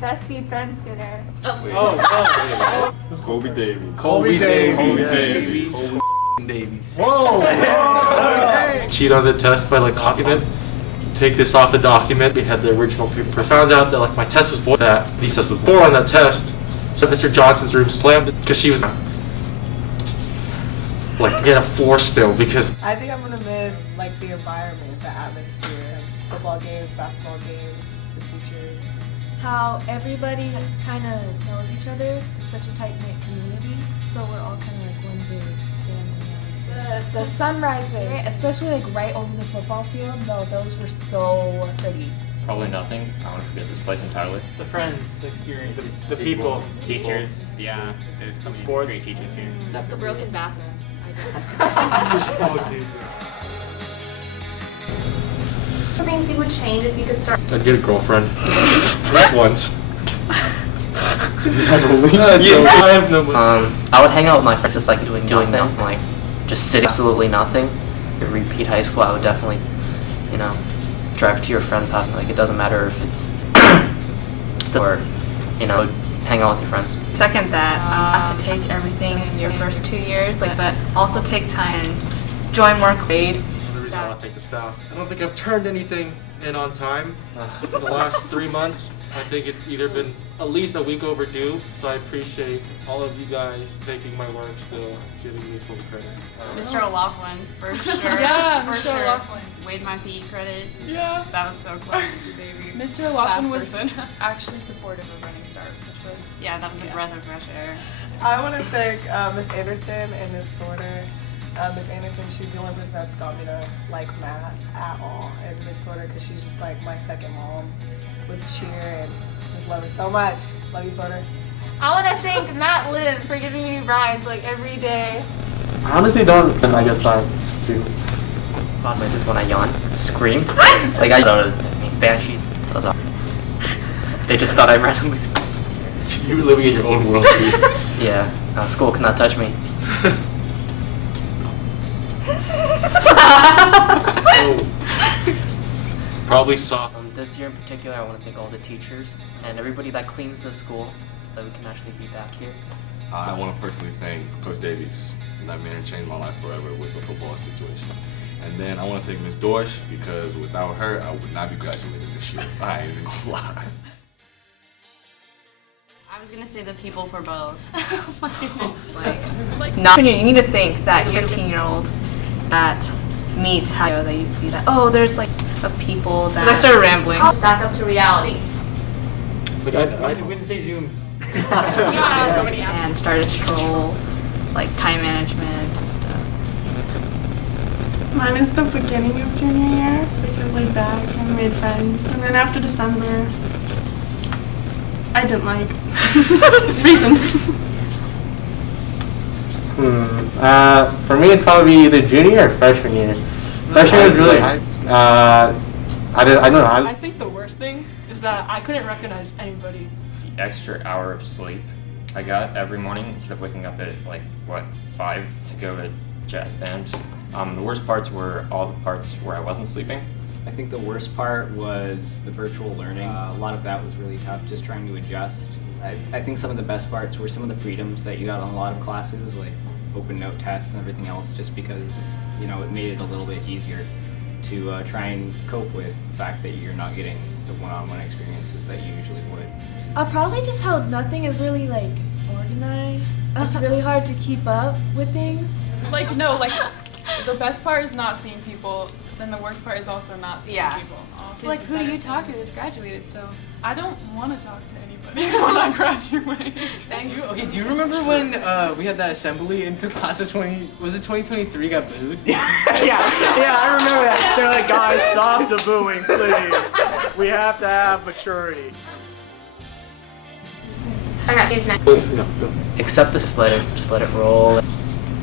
bestie friends dinner. Oh, no. Kobe Davies. Kobe Davies. Davies. Whoa! Cheat on the test by like copying it. Take this off the document. We had the original paper. I found out that like my test was 4. That these tests was 4 on that test. So Mr. Johnson's room slammed it because she was like get a 4 still because. I think I'm gonna miss like the environment, the atmosphere, football games, basketball games, the teachers. How everybody kind of knows each other. It's such a tight-knit community, so we're all kind of like one big family, I would say. The sunrises, especially like right over the football field, though, those were so pretty. Probably nothing. I want to forget this place entirely. The friends, the experience, the people. Teachers, yeah. There's so many Sports. great teachers here. The broken bathrooms. Oh, Jesus. Things you would change if you could start. I'd get a girlfriend. Just once. I have no money. I would hang out with my friends just like doing nothing, like just sitting absolutely nothing. To repeat high school, I would definitely, drive to your friend's house. Like it doesn't matter if it's or, hang out with your friends. Second that, to take everything in your first 2 years, but also take time and join more grade. The reason I thank the staff. I don't think I've turned anything in on time. In the last 3 months, I think it's either been at least a week overdue. So I appreciate all of you guys taking my work still, giving me full credit. Mr. O'Laughlin, for sure. Yeah, for Mr. sure. O'Laughlin. Weighed my PE credit. Yeah. That was so close. Mr. O'Laughlin was actually supportive of Running Start, which was... Yeah, that was a breath of fresh air. I want to thank Miss Anderson and Miss Sorter. Miss Anderson, she's the only person that's got me to like math at all, and Miss Sorter because she's just like my second mom with the cheer, and just love her so much. Love you, Sorter. I want to thank Matt Liz for giving me rides like every day. I honestly don't, and I guess I just do. This is when I yawn, scream. Like I thought banshees. That was all. They just thought I randomly. You were living in your own world, dude. Yeah, school cannot touch me. Probably saw. This year in particular, I want to thank all the teachers and everybody that cleans the school so that we can actually be back here. I want to personally thank Coach Davies. That man changed my life forever with the football situation. And then I want to thank Miss Dorsch because without her, I would not be graduating this year. I ain't even gonna lie. I was gonna say the people for both. Oh my goodness. Not you need to think that you're a 15-year-old that meets how that you see that there's like of people that I started rambling. Stack up to reality. Like I Wednesday Zooms. And started to troll like time management and stuff. Mine is the beginning of junior year, like I laid back and made friends, and then after December, I didn't like reasons. For me, it'd probably be either junior or freshman year. Freshman year was really. I don't know. I think the worst thing is that I couldn't recognize anybody. The extra hour of sleep I got every morning instead of waking up at 5 to go to jazz band. The worst parts were all the parts where I wasn't sleeping. I think the worst part was the virtual learning. A lot of that was really tough, just trying to adjust. I think some of the best parts were some of the freedoms that you got on a lot of classes, like open note tests and everything else, just because it made it a little bit easier to try and cope with the fact that you're not getting the one-on-one experiences that you usually would. Probably just how nothing is really like organized. It's really hard to keep up with things. The best part is not seeing people, then the worst part is also not seeing people. Like, who do you talk to that's graduated still? I don't want to talk to anybody when I graduate. Do you remember when we had that assembly into class of 2023 got booed? yeah, I remember that. They're like, guys, stop the booing, please. We have to have maturity. Okay, here's next. Accept this, just let it roll.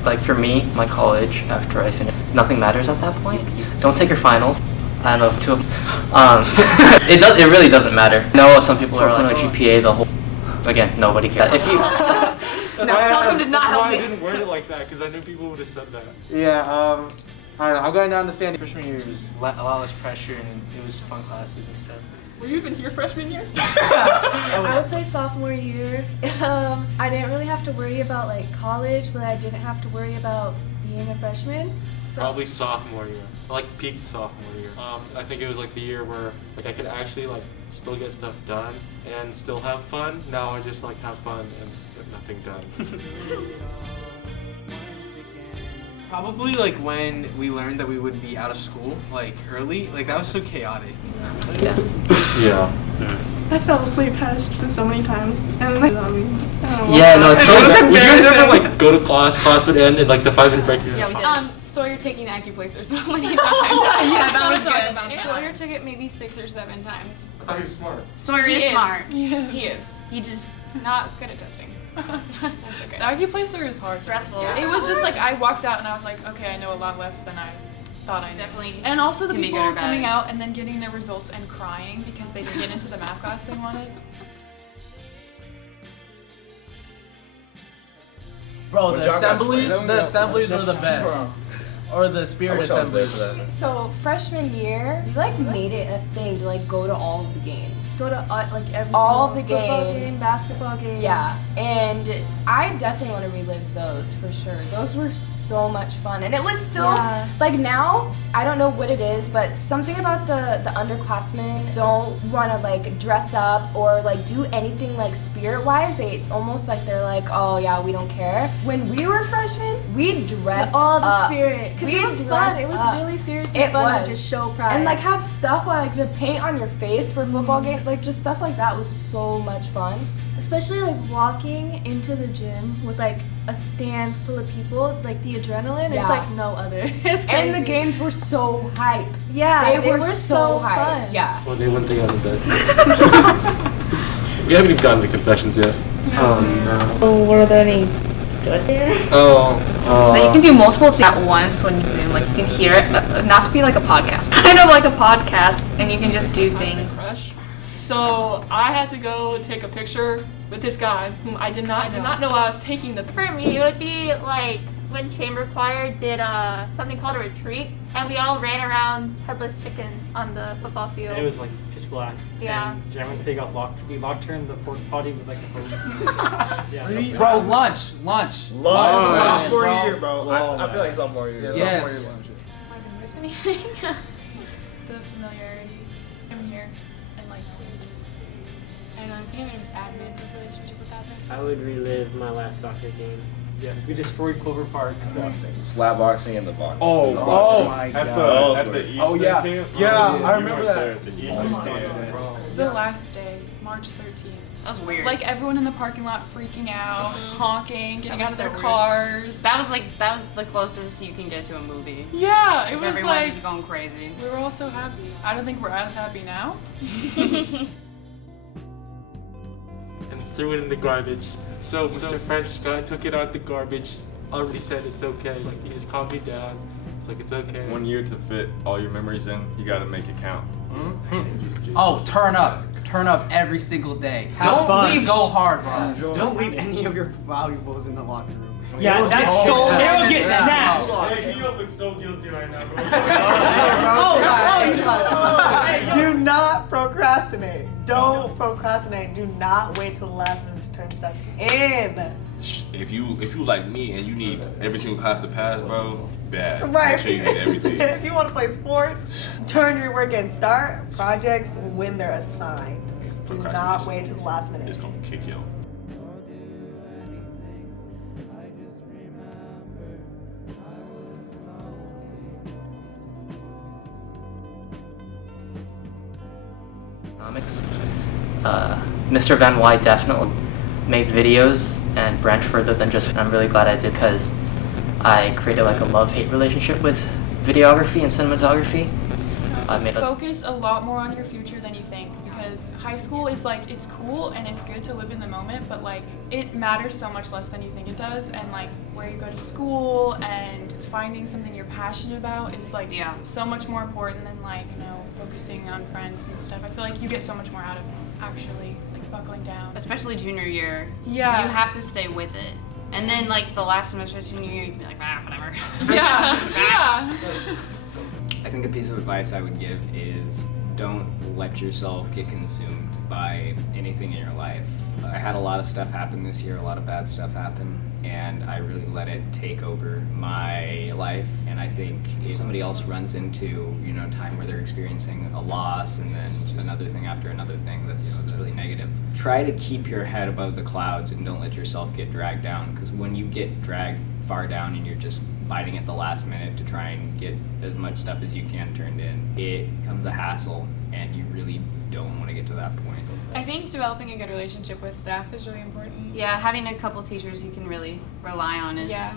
Like for me, my college, after I finish, nothing matters at that point. Don't take your finals. I don't know if it really doesn't matter. No, some people are like GPA the whole. Again, nobody cares. If you. Malcolm did not help me. I didn't word it like that because I knew people would have said that. Yeah, I don't know. I'm going to understand freshman year was a lot less pressure and it was fun classes and stuff. Were you even here freshman year? I would say sophomore year. I didn't really have to worry about like college, but I didn't have to worry about being a freshman. So Probably sophomore year. I like peaked sophomore year. I think it was like the year where like I could actually like still get stuff done and still have fun. Now I just like have fun and get nothing done. Probably like when we learned that we would be out of school like early, like that was so chaotic. Yeah. Yeah. I fell asleep past so many times, and like, I don't know. Yeah, no, it's so Would you guys ever like go to class would end and like the 5-minute break? Yeah, we did. Sawyer taking acupuncture so many times. Yeah, that was We'll talk good. about that. Sawyer took it maybe 6 or 7 times. I thought he was smart. Sawyer He is smart. He is. He just not good at testing. That's okay. The acupuncture is hard. Stressful. Yeah. It was just like I walked out and I was like, okay, I know a lot less than I thought I knew. Definitely. And also the can be people good or bad. coming out and then getting their results and crying because they didn't get into the math class they wanted. Bro, the assemblies were the best. Or the spirit assemblies. So freshman year, we like made it a thing to like go to all of the games. go to like every All single the football games. game, basketball game. Yeah, and I definitely want to relive those for sure. Those were so much fun, and it was still like now. I don't know what it is, but something about the underclassmen don't want to like dress up or like do anything like spirit-wise. It's almost like they're like, oh yeah, we don't care. When we were freshmen, we dressed all the up. spirit. Because it was fun. It was really seriously fun to just show pride. And like have stuff like the paint on your face for football games, like just stuff like that was so much fun. Especially like walking into the gym with like a stands full of people, like the adrenaline, Yeah. it's like no other. It's crazy. And the games were so hype. Yeah, they were so hype. fun. Yeah. One day, one thing out of bed. We haven't even gotten to confessions yet. Oh no. Oh, what are there any good there? Then you can do multiple things at once when you Zoom. Like you can hear it, not to be like a podcast, kind of like a podcast, and you can just do things. So I had to go take a picture with this guy whom I did not know I was taking the. For me, it would be like when Chamber Choir did something called a retreat, and we all ran around headless chickens on the football field. It was like pitch black. Yeah. And Jeremy Pig got locked. We locked her in the porta potty with like the hose. Yeah. Bro, lunch. Sophomore year, bro. I feel like sophomore year. Yes. Have I missed anything? The familiarity. I'm here and like. I don't know. I think I'm gonna miss admin. This relationship with admin. I would relive my last soccer game. Yes, we destroyed Clover Park. Slap boxing in the box. Oh my at God. the Easter Oh, yeah. camp? Yeah, I you remember weren't that. there. The Easter camp. The last day, March 13th. That was weird. Like everyone in the parking lot freaking out, honking, getting That out was of their so weird. cars. That was the closest you can get to a movie. Yeah, it Because was everyone like just going crazy. we were all so happy. I don't think we're as happy now. And threw it in the garbage. So Mr. French guy took it out the garbage. Already said it's okay. Like he just calmed me down. It's like it's okay. 1 year to fit all your memories in, you gotta make it count. Oh, turn up every single day. Go hard, bro. Don't leave any of your valuables in the locker room. Yeah, You'll that's get stolen. snapped. They'll get snapped. Hey, Keo looks so guilty right now, bro. Do not procrastinate. Don't procrastinate. Do not wait till the last minute to turn stuff in. If you like me and you need every single class to pass, bro, bad. Right. Make sure you get everything. If you want to play sports, turn your work in. Start projects when they're assigned. Do not wait till the last minute. It's gonna kick you. Economics. Mr. Van Wy definitely made videos and branched further than just. I'm really glad I did because I created like a love-hate relationship with videography and cinematography. I made a Focus a lot more on your future than you think, because high school is like, it's cool and it's good to live in the moment, but like it matters so much less than you think it does, and like where you go to school and finding something you're passionate about is like so much more important than like, you know, focusing on friends and stuff. I feel like you get so much more out of actually like buckling down. Especially junior year. Yeah. You have to stay with it. And then like the last semester of senior year, you can be like, whatever. Yeah. I think a piece of advice I would give is don't let yourself get consumed by anything in your life. I had a lot of stuff happen this year, a lot of bad stuff happen, and I really let it take over my life. And I think if somebody else runs into, time where they're experiencing a loss and then another thing after another thing that's really negative, try to keep your head above the clouds and don't let yourself get dragged down, because when you get dragged far down and you're just biting at the last minute to try and get as much stuff as you can turned in, it becomes a hassle and you really don't want to get to that point. I think developing a good relationship with staff is really important. Yeah, having a couple teachers you can really rely on is... Yeah.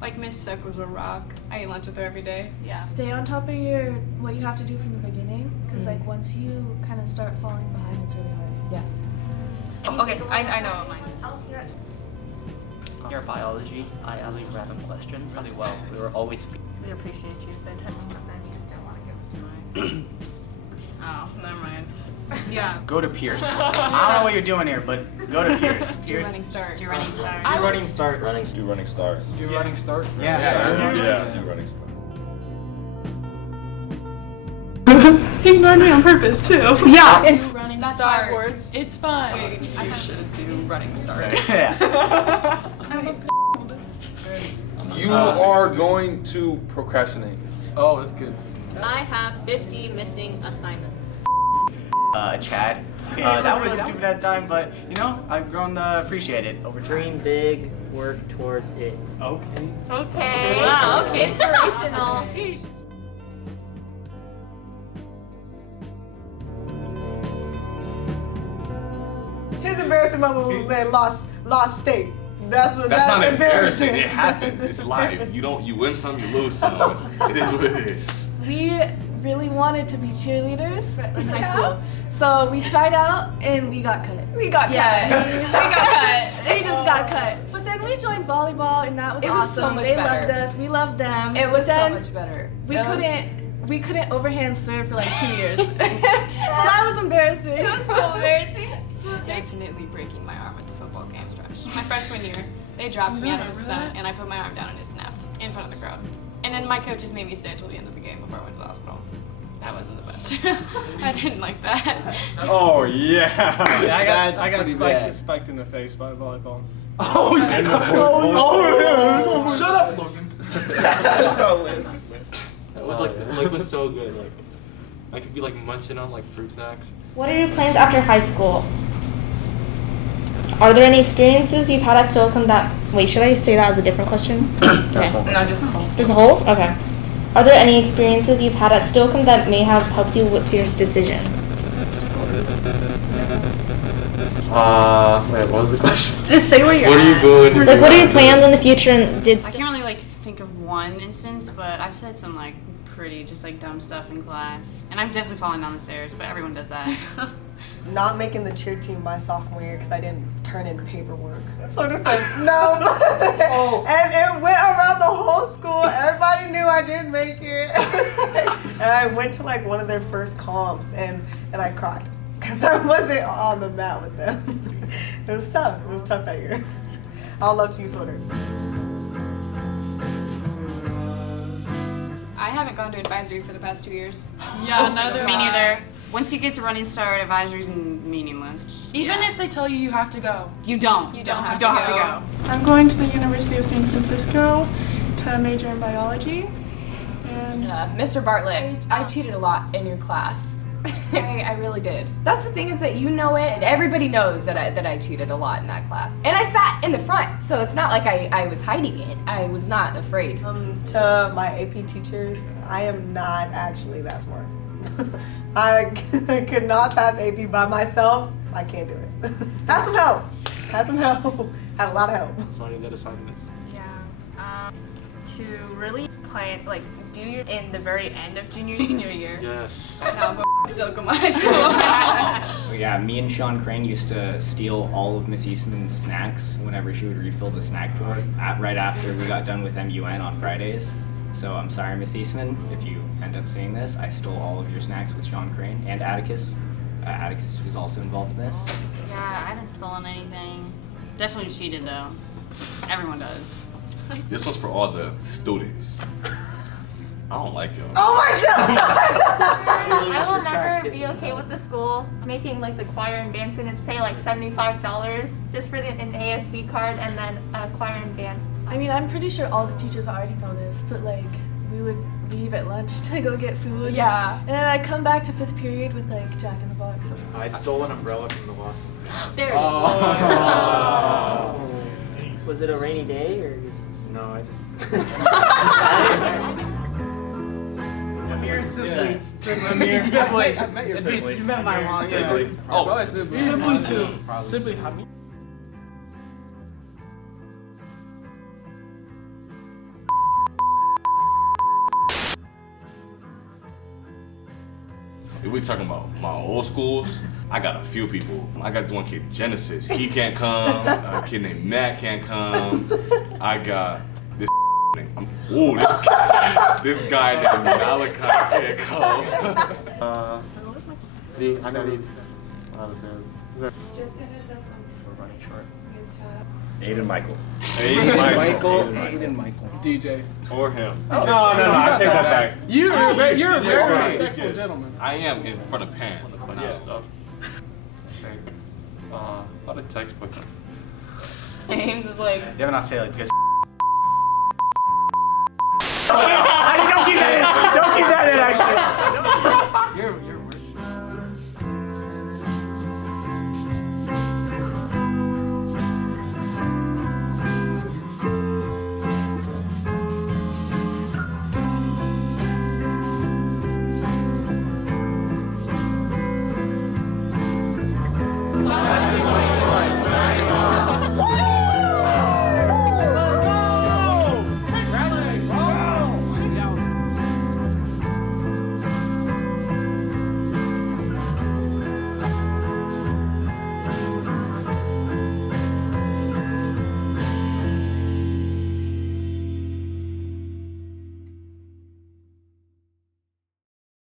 Like Miss Sook was a rock. I ate lunch with her every day. Yeah. Stay on top of what you have to do from the beginning, because like once you kind of start falling behind, it's really hard. Yeah. Oh, okay, I know what mine is. Your biology, I asked random questions really well. We were always. We appreciate you, but then you just don't want to give it to me. Oh, never mind. Yeah. Go to Pierce. I don't know what you're doing here, but go to Pierce. Do running start. Do running start. Do running start. Do running start. Do running start? Yeah, do running start. He ignored me on purpose too. Yeah. Do running start. 5 words. It's fun. You should do running start. Yeah. You are going to procrastinate. Oh, that's good. I have 50 missing assignments. Chad. That was stupid at the time, but I've grown to appreciate it over time. Dream big, work towards it. Okay. Okay. Wow, okay. Inspirational. Sheesh. His embarrassing moment was when lost state. That's not embarrassing. It happens. It's life. You win some, you lose some. It is what it is. We really wanted to be cheerleaders in high school, so we tried out and we got cut. We got cut. We just got cut. But then we joined volleyball and that was awesome. Was so much they better. loved us. We loved them. It was so then much better. We couldn't overhand serve for like 2 years. So that was embarrassing. It was so embarrassing. Definitely breaking my arm at the football game stretch. My freshman year, they dropped me out of a stunt, and I put my arm down and it snapped in front of the crowd. And then my coaches made me stay until the end of the game before I went to the hospital. That wasn't the best. I didn't like that. Oh yeah. I got Spiked in the face by a volleyball. Shut up, Logan. That was like was so good. Like I could be like munching on like fruit snacks. What are your plans after high school? Are there any experiences you've had at Steilacoom that... Wait, should I say that as a different question? Okay. No, just a whole. Just a whole? Okay. Are there any experiences you've had at Steilacoom that may have helped you with your decision? Wait, what was the question? Just say where you're What are you going? Like, what are your plans in the future and I can't really think of one instance, but I've said some pretty just dumb stuff in class, and I've definitely fallen down the stairs, but everyone does that. Not making the cheer team my sophomore year because I didn't turn in paperwork. Sort of said no. And it went around the whole school. Everybody knew I didn't make it. And I went to one of their first comps and I cried because I wasn't on the mat with them. It was tough. It was tough that year. All love to you, Sorter. I haven't gone to advisory for the past 2 years. Yeah, me neither. Once you get to running start, advisory's meaningless. Even if they tell you have to go. You don't. You don't have to to go. I'm going to the University of San Francisco to major in biology. And Mr. Bartlett, I cheated a lot in your class. I really did. That's the thing is that you know it, and everybody knows that I cheated a lot in that class. And I sat in the front, so it's not like I was hiding it. I was not afraid. To my AP teachers, I am not actually that smart. I could not pass AP by myself. I can't do it. Had some help. Had a lot of help. Sorry, that assignment. Yeah. To really plan, do your in the very end of junior year. Yes. I know, but still come to high school. Yeah, me and Sean Crane used to steal all of Miss Eastman's snacks whenever she would refill the snack drawer right after we got done with MUN on Fridays. So I'm sorry, Miss Eastman, if you end up seeing this. I stole all of your snacks with Sean Crane and Atticus. Atticus was also involved in this. Yeah, I haven't stolen anything. Definitely cheated though. Everyone does. This was for all the students. I don't like him. Oh my god! I will never be okay with the school making like the choir and band students pay like $75 just for an ASB card and then a choir and band. I mean, I'm pretty sure all the teachers already know this, but like, we would leave at lunch to go get food. Yeah. And then I'd come back to 5th period with like Jack in the Box. I stole an umbrella from the Boston family. There it is. Was it a rainy day or just? No, I just. Amir Sibley. Amir Sibley. I met your sibling. You met my mom. Sibley. Oh, Probably Sibley. Sibley too. Sibley, how many? If we talking about my old schools, I got a few people. I got this one kid, Genesis. He can't come. A kid named Matt can't come. I got this this guy named Malachi can't come. I know these. Just a heads up, We're running short. Aiden Michael. Aiden Michael. DJ. Or him. No, I take that back. You're a very right. respectful gentleman. I am in front of parents. Yeah. Stuff. A lot of textbook. James is like. You ever not say like because. Don't keep that in. Don't keep that in. Actually.